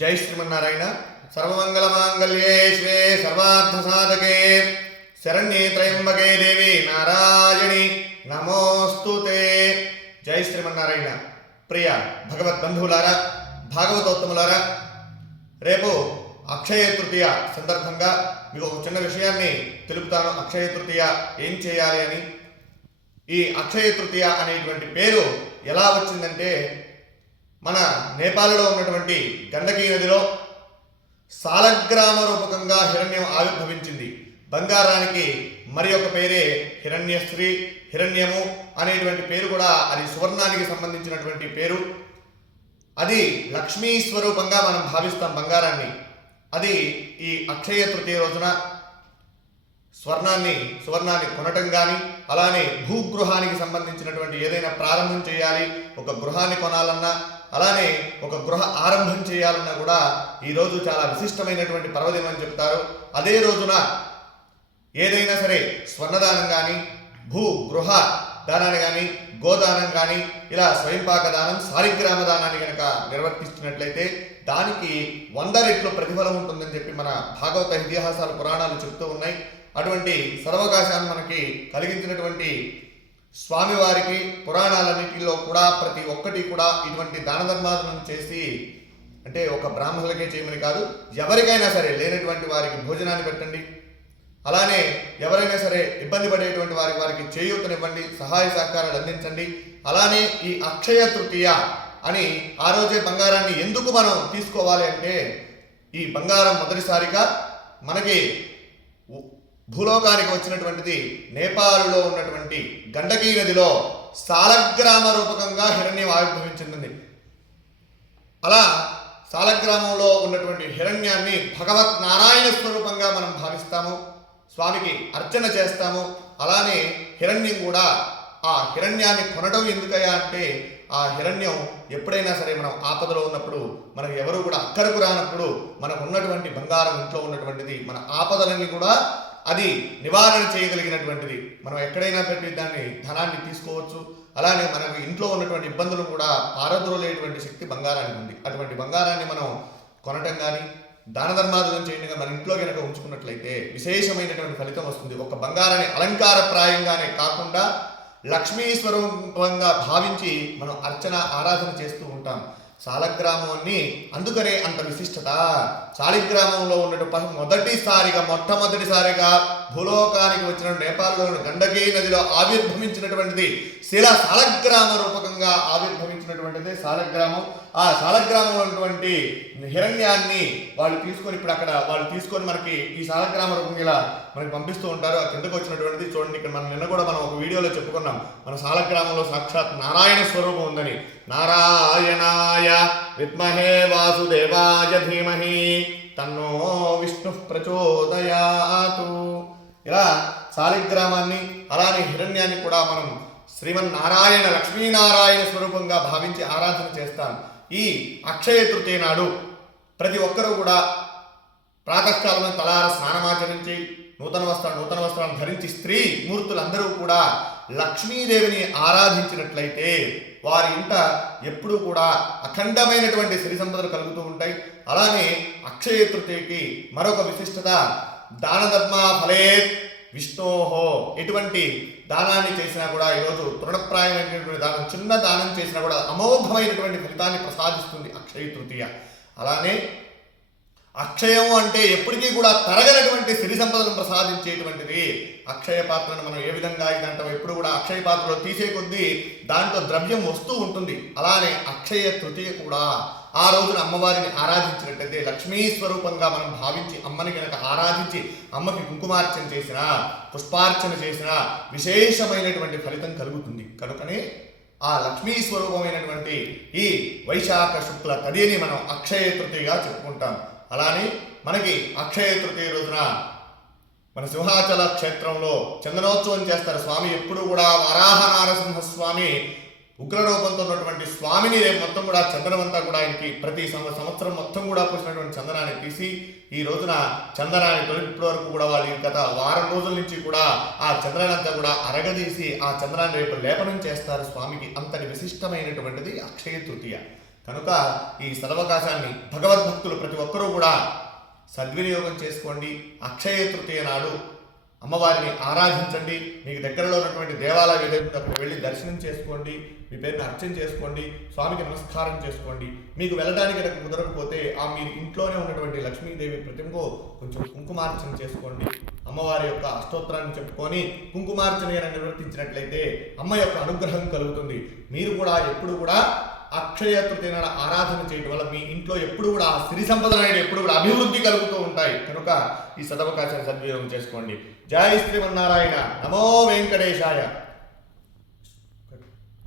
జై శ్రీమన్నారాయణ. సర్వమంగళమాంగళ్యే శివే సర్వార్థసాధకే శరణ్యే త్రయంబకే దేవి నారాయణి నమోస్తుతే. జై శ్రీమన్నారాయణ. ప్రియ భగవద్బంధువులారా, భాగవతోత్తములారా, రేపు అక్షయ తృతీయ సందర్భంగా మీకు ఒక చిన్న విషయాన్ని తెలుపుతాను. అక్షయ తృతీయ ఏం చేయాలి అని. ఈ అక్షయ తృతీయ అనేటువంటి పేరు ఎలా వచ్చిందంటే, మన నేపాల్లో ఉన్నటువంటి గండకీ నదిలో సాలగ్రామ రూపకంగా హిరణ్యం ఆవిర్భవించింది. బంగారానికి మరి ఒక పేరే హిరణ్యశ్రీ, హిరణ్యము అనేటువంటి పేరు కూడా అది సువర్ణానికి సంబంధించినటువంటి పేరు. అది లక్ష్మీ స్వరూపంగా మనం భావిస్తాం బంగారాన్ని. అది ఈ అక్షయ తృతీయ రోజున సువర్ణాన్ని కొనటం కానీ, అలానే భూగృహానికి సంబంధించినటువంటి ఏదైనా ప్రారంభం చేయాలి, ఒక గృహాన్ని కొనాలన్నా, అలానే ఒక గృహ ఆరంభం చేయాలన్నా కూడా ఈరోజు చాలా విశిష్టమైనటువంటి పర్వదినం అని చెప్తారు. అదే రోజున ఏదైనా సరే స్వర్ణదానం కానీ, గృహ దానాన్ని కానీ, గోదానం కానీ, ఇలా స్వయంపాక దానం, శాలిగ్రామ దానాన్ని కనుక నిర్వర్తిస్తున్నట్లయితే దానికి 100 రెట్లు ప్రతిఫలం ఉంటుందని చెప్పి మన భాగవత ఇతిహాసాలు, పురాణాలు చెప్తూ ఉన్నాయి. అటువంటి సర్వకాశాన్ని మనకి కలిగించినటువంటి స్వామివారికి పురాణాలన్నింటిలో కూడా ప్రతి ఒక్కటి కూడా ఇటువంటి దాన ధర్మాలను చేసి, అంటే ఒక బ్రాహ్మణులకే చేయమని కాదు, ఎవరికైనా సరే లేనటువంటి వారికి భోజనాన్ని పెట్టండి. అలానే ఎవరైనా సరే ఇబ్బంది పడేటువంటి వారికి చేయూతనివ్వండి, సహాయ సహకారాలు అందించండి. అలానే ఈ అక్షయ తృతీయ అని ఆ రోజే బంగారాన్ని ఎందుకు మనం తీసుకోవాలి అంటే, ఈ బంగారం మొదటిసారిగా మనకి భూలోకానికి వచ్చినటువంటిది నేపాల్లో ఉన్నటువంటి గండకీ నదిలో సాలగ్రామ రూపకంగా హిరణ్యం ఆవిర్భవించింది. అలా సాలగ్రామంలో ఉన్నటువంటి హిరణ్యాన్ని భగవత్ నారాయణ స్వరూపంగా మనం భావిస్తాము, స్వామికి అర్చన చేస్తాము. అలానే హిరణ్యం కూడా, ఆ హిరణ్యాన్ని కొనడం ఎందుకయ్యా అంటే, ఆ హిరణ్యం ఎప్పుడైనా సరే మనం ఆపదలో ఉన్నప్పుడు, మనకు ఎవరు కూడా అక్కరకు రానప్పుడు, మనకు ఉన్నటువంటి బంగారం ఇంట్లో ఉన్నటువంటిది మన ఆపదలన్నీ కూడా అది నివారణ చేయగలిగినటువంటిది. మనం ఎక్కడైనా పెట్టి దాన్ని ధనాన్ని తీసుకోవచ్చు. అలానే మనకు ఇంట్లో ఉన్నటువంటి ఇబ్బందులు కూడా పారద్రోలేటువంటి శక్తి బంగారానికి ఉంది. అటువంటి బంగారాన్ని మనం కొనటం కానీ, దాన ధర్మాదులను చేయడం మన ఇంట్లో కనుక ఉంచుకున్నట్లయితే విశేషమైనటువంటి ఫలితం వస్తుంది. ఒక బంగారాన్ని అలంకారప్రాయంగానే కాకుండా లక్ష్మీ స్వరూపంగా భావించి మనం అర్చన, ఆరాధన చేస్తూ ఉంటాం. సాలగ్రామాన్ని అందుకనే అంత విశిష్టత. శాలిగ్రామంలో ఉన్నటువంటి మొట్టమొదటిసారిగా భూలోకానికి వచ్చిన నేపాల్లో గండకీ నదిలో ఆవిర్భవించినటువంటిది సాలగ్రామ రూపకంగా ఆవిర్భవించినటువంటిది సాలగ్రామం. ఆ సాలగ్రామంలో ఉన్నటువంటి హిరణ్యాన్ని వాళ్ళు తీసుకొని, ఇప్పుడు అక్కడ వాళ్ళు తీసుకొని మనకి ఈ సాలగ్రామ రూపంగా ఇలా మనకి పంపిస్తూ ఉంటారు. ఆ కిందకు వచ్చినటువంటిది చూడండి. ఇక్కడ మనం నిన్న కూడా మనం ఒక వీడియోలో చెప్పుకున్నాం, మన సాలగ్రామంలో సాక్షాత్ నారాయణ స్వరూపం ఉందని. నారాయణాయ విద్మహే వాసుదేవాయ ధీమహి తన్నో విష్ణు ప్రచోదయాతు. ఇలా శాలిగ్రామాన్ని, అలానే హిరణ్యాన్ని కూడా మనం శ్రీమన్నారాయణ, లక్ష్మీనారాయణ స్వరూపంగా భావించి ఆరాధన చేస్తాం. ఈ అక్షయ తృతీయ నాడు ప్రతి ఒక్కరూ కూడా ప్రాతకాలంలో తలార స్నానమాచరించి నూతన వస్త్రాలను ధరించి స్త్రీ మూర్తులందరూ కూడా లక్ష్మీదేవిని ఆరాధించినట్లయితే వారి ఇంట ఎప్పుడూ కూడా అఖండమైనటువంటి సిరి సంపదలు కలుగుతూ ఉంటాయి. అలానే అక్షయ తృతీయకి మరొక విశిష్టత, దాన ధర్మ ఫలేత్ విష్ణోహో. ఎటువంటి దానాన్ని చేసినా కూడా, ఈరోజు తృణప్రాయమైనటువంటి దానం, చిన్న దానం చేసినా కూడా అమోఘమైనటువంటి ఫలితాన్ని ప్రసాదిస్తుంది అక్షయ తృతీయ. అలానే అక్షయం అంటే ఎప్పటికీ కూడా తరగనటువంటి సిరి సంపదలను ప్రసాదించేటువంటిది. అక్షయ పాత్రను మనం ఏ విధంగా ఇదంటాం, ఎప్పుడు కూడా అక్షయ పాత్రలో తీసే కొద్దీ దాంట్లో ద్రవ్యం వస్తూ ఉంటుంది. అలానే అక్షయ తృతీయ కూడా ఆ రోజున అమ్మవారిని ఆరాధించినట్టయితే, లక్ష్మీ స్వరూపంగా మనం భావించి అమ్మని కనుక ఆరాధించి అమ్మకి కుంకుమార్చన చేసిన, పుష్పార్చన చేసిన విశేషమైనటువంటి ఫలితం కలుగుతుంది. కనుకనే ఆ లక్ష్మీ స్వరూపమైనటువంటి ఈ వైశాఖ శుక్ల తదిని మనం అక్షయ తృతీయగా చెప్పుకుంటాం. అలానే మనకి అక్షయ తృతీయ రోజున మన సింహాచల క్షేత్రంలో చందనోత్సవం చేస్తారు. స్వామి ఎప్పుడు కూడా వరాహ నారసింహ స్వామి ఉగ్రరూపంతో ఉన్నటువంటి స్వామిని రేపు మొత్తం కూడా చందనమంతా కూడా ఆయనకి ప్రతి సంవత్సరం మొత్తం కూడా పూసినటువంటి చందనాన్ని తీసి ఈ రోజున చందనాన్ని ఇప్పటి వరకు కూడా వాళ్ళు గత వారం రోజుల నుంచి కూడా ఆ చందనాన్నంతా కూడా అరగదీసి ఆ చందనాన్ని రేపు లేపనం చేస్తారు స్వామికి. అంతటి విశిష్టమైనటువంటిది అక్షయ తృతీయ. కనుక ఈ సదవకాశాన్ని భగవద్భక్తులు ప్రతి ఒక్కరూ కూడా సద్వినియోగం చేసుకోండి. అక్షయ తృతీయ నాడు అమ్మవారిని ఆరాధించండి. మీకు దగ్గరలో ఉన్నటువంటి దేవాలయం ఏదైతే అక్కడ వెళ్ళి దర్శనం చేసుకోండి, మీ పేరుని అర్చన చేసుకోండి, స్వామికి నమస్కారం చేసుకోండి. మీకు వెళ్ళడానికి కనుక కుదరకపోతే మీరు ఇంట్లోనే ఉన్నటువంటి లక్ష్మీదేవి ప్రతిమకు కొంచెం కుంకుమార్చన చేసుకోండి. అమ్మవారి యొక్క అష్టోత్తరాన్ని చెప్పుకొని కుంకుమార్చన నిర్వర్తించినట్లయితే అమ్మ యొక్క అనుగ్రహం కలుగుతుంది. మీరు కూడా ఎప్పుడు కూడా అక్షయ తృతీయ నాడు ఆరాధన చేయడం వల్ల మీ ఇంట్లో ఎప్పుడు కూడా సిరి సంపదలు అనేవి ఎప్పుడు కూడా అభివృద్ధి కలుగుతూ ఉంటాయి. కనుక ఈ సదవకాశాన్ని సద్వినియోగం చేసుకోండి. జై శ్రీమన్నారాయణ. నమో వెంకటేశాయ.